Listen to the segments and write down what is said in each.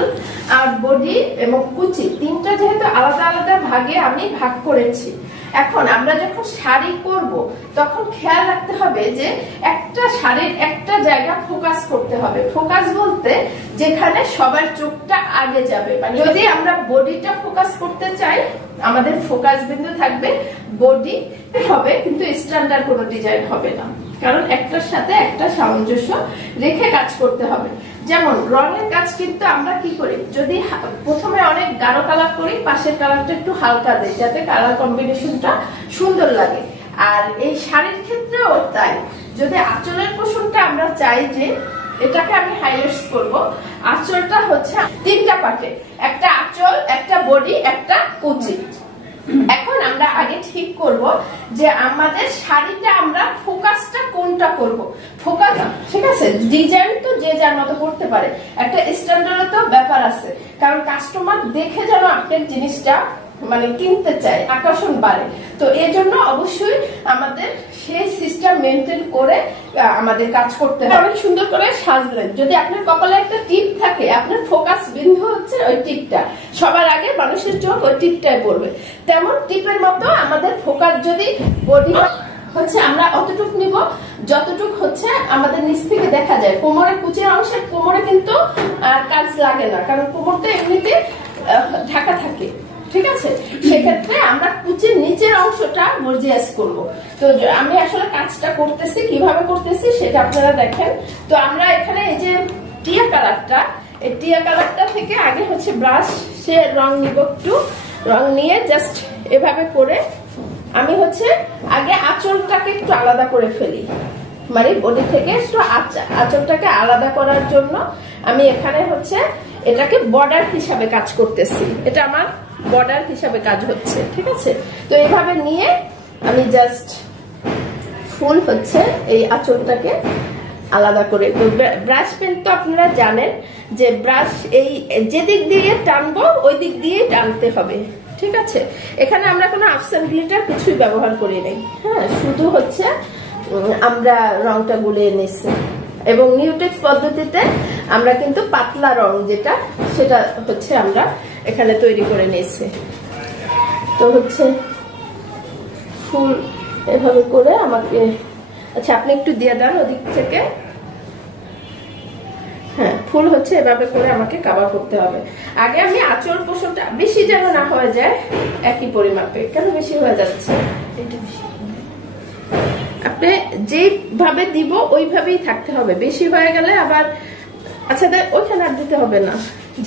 Handle আর body এবং কুচি তিনটা যেহেতু আলাদা আলাদা ভাগে আমি ভাগ করেছি। এখন আমরা যখন শাড়ি করব তখন খেয়াল রাখতে হবে যে একটা শাড়ির একটা জায়গা ফোকাস করতে হবে। ফোকাস বলতে যেখানে সবার চোখটা আগে যাবে, মানে যদি আমরা বডিটা ফোকাস করতে চাই আমাদের ফোকাস বিন্দু থাকবে বডি হবে, কিন্তু স্ট্যান্ডার্ড কোনো ডিজাইন হবে না, কারণ একটার সাথে একটা সামঞ্জস্য রেখে কাজ করতে হবে। যেমন রঙের কাজ কিন্তু আমরা কি করি, যদি প্রথমে অনেক গাঢ় কালার করি, পাশের কালারটা একটু হালকা দেই যাতে কালার কম্বিনেশনটা সুন্দর লাগে। আর এই শাড়ির ক্ষেত্রেও তাই, যদি আঁচলের পোষণটা আমরা চাই যে এটাকে আমি হাইলাইটস করব, আঁচলটা হচ্ছে তিনটা পার্টে, একটা আঁচল, একটা বডি, একটা কুচি। এখন আমরা আগে ঠিক করব যে আমাদের শাড়িটা আমরা ফোকাসটা কোনটা করব। ফোকাস ঠিক আছে, ডিজাইন তো যে যার মতো করতে পারে, একটা স্ট্যান্ডার্ড তো ব্যাপার আছে, কারণ কাস্টমার দেখে যেন আপনার জিনিসটা মানে কিনতে চায়, আকর্ষণ বাড়ে। তো এই জন্য অবশ্যই আমাদের সেই সিস্টেম মেনটেন করে আমাদের কাজ করতে হবে। অনেক সুন্দর করে সাজলেন, যদি আপনার কপালে একটা টিপ থাকে, আপনার ফোকাস বিন্দু হচ্ছে ওই টিপটা, সবার আগে মানুষের চোখ ওই টিপটায় পড়বে। তেমন টিপের মতো আমাদের ফোকাস যদি বডি হচ্ছে আমরা অতটুকু নিব যতটুকু হচ্ছে আমাদের নিচ থেকে দেখা যায়। কোমরের কুচির অংশে কোমরে কিন্তু কাজ লাগে না, কারণ কোমরটা এমনিতে ঢাকা থাকে, ঠিক আছে। সেক্ষেত্রে আমরা কুচির নিচের অংশটা গর্জিয়াস করব। তো আমি আসলে কাজটা করতেছি, কিভাবে করতেছি সেটা আপনারা দেখেন। তো আমরা এখানে এই যে টিয়া কালারটা, এই টিয়া কালারটা থেকে আগে হচ্ছে ব্রাশ সে রং নিব, একটু রং নিয়ে জাস্ট এভাবে করে আমি হচ্ছে আগে আঁচলটাকে একটু আলাদা করে ফেলি, মানে বডি থেকে একটু আঁচলটাকে আলাদা করার জন্য আমি এখানে হচ্ছে এটাকে বর্ডার হিসাবে কাজ করতেছি, এটা আমার বর্ডার হিসাবে কাজ হচ্ছে, ঠিক আছে। তো এইভাবে নিয়ে আমি জাস্ট ফুল হচ্ছে এই আঁচলটাকে আলাদা করে, ব্রাশ পেন তো আপনারা জানেন যে ব্রাশ এই যেদিক দিয়ে টানবো ওই দিক দিয়ে টানতে হবে, ঠিক আছে। এখানে আমরা কোনো আপসান গ্লিটার কিছুই ব্যবহার করি নাই, হ্যাঁ, শুধু হচ্ছে আমরা রংটা গুলিয়ে নিচ্ছি। এবং নিউটেক্স পদ্ধতিতে আমরা কিন্তু পাতলা রং যেটা সেটা হচ্ছে আমরা এখানে তৈরি করে নিয়েছি। তো হচ্ছে ফুল এভাবে করে আমাকে, আচ্ছা আপনি একটু দিয়ে দেন ওদিক থেকে, হ্যাঁ, ফুল হচ্ছে এভাবে করে আমাকে কভার করতে হবে। আগে আমি আঁচল পোষণটা বেশি যেন না হয়ে যায় একই পরিমাপে, কেন বেশি হয়ে যাচ্ছে, আপনি যেভাবে দিব ওইভাবেই থাকতে হবে, বেশি হয়ে গেলে আবার আচ্ছা ওইখানে আর দিতে হবে না।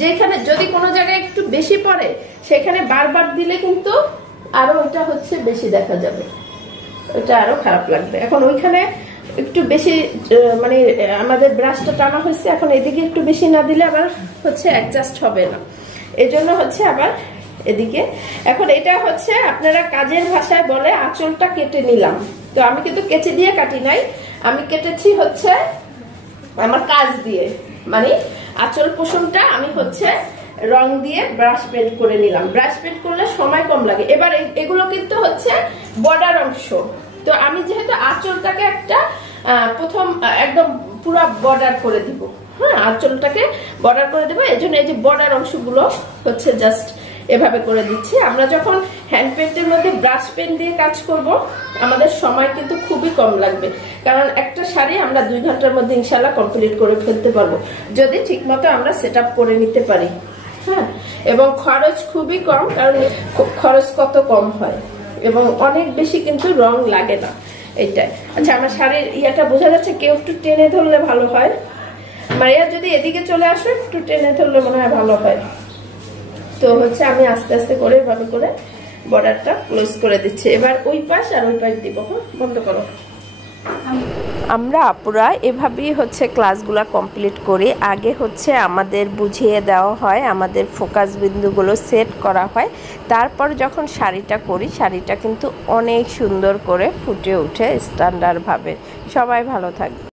যেখানে যদি কোনো জায়গায় একটু বেশি পড়ে সেখানে বারবার দিলে কিন্তু আরো ওইটা হচ্ছে বেশি দেখা যাবে, ওইটা আরো খারাপ লাগবে। এখন ওইখানে একটু বেশি মানে আমাদের ব্রাশটা টানা হয়েছে, এখন এদিকে একটু বেশি না দিলে আবার হচ্ছে অ্যাডজাস্ট হবে না, এই জন্য হচ্ছে আবার এদিকে। এখন এটা হচ্ছে আপনারা কাজের ভাষায় বলে আঁচলটা কেটে নিলাম, তো আমি কিন্তু কেচি দিয়ে কাটি নাই, আমি কেটেছি হচ্ছে আমার কাজ দিয়ে, মানে আঁচল পোষণটা আমি হচ্ছে রং দিয়ে ব্রাশ পেন্ট করে নিলাম। ব্রাশ পেন্ট করলে সময় কম লাগে। এবার এগুলো কিন্তু হচ্ছে বর্ডার অংশ, তো আমি যেহেতু আঁচলটাকে একটা প্রথম একদম পুরা বর্ডার করে দিব, হ্যাঁ, আঁচলটাকে বর্ডার করে দেবো, এই জন্য এই যে বর্ডার অংশগুলো হচ্ছে জাস্ট এভাবে করে দিচ্ছি। আমরা যখন হ্যান্ড পেন্টের মধ্যে ব্রাশ পেন দিয়ে কাজ করব আমাদের সময় কিন্তু খুবই কম লাগবে, কারণ একটা শাড়ি আমরা 2 ঘন্টার মধ্যে ইনশাল্লাহ কমপ্লিট করে ফেলতে পারবো যদি ঠিকমতো আমরা সেট আপ করে নিতে পারি, হ্যাঁ। এবং খরচ খুবই কম, কারণ খরচ কত কম হয় এবং অনেক বেশি কিন্তু রং লাগে না, এইটাই। আচ্ছা আমার শাড়ির ইয়াটা বোঝা যাচ্ছে, কেউ একটু টেনে ধরলে ভালো হয়, মারিয়া যদি এদিকে চলে আসো একটু টেনে ধরলে মনে হয় ভালো হয়। তো হচ্ছে আমি আস্তে আস্তে করে এভাবে করে বর্ডারটা ক্লোজ করে দিচ্ছি। এবার ওই পাশ আর ওই পাশ দিব, হ্যাঁ, বন্ধ করো। আমরা আপুরা এভাবেই হচ্ছে ক্লাসগুলো কমপ্লিট করি। আগে হচ্ছে আমাদের বুঝিয়ে দেওয়া হয়, আমাদের ফোকাস বিন্দুগুলো সেট করা হয়, তারপর যখন শাড়িটা করি শাড়িটা কিন্তু অনেক সুন্দর করে ফুটে ওঠে স্ট্যান্ডার্ডভাবে। সবাই ভালো থাকবে।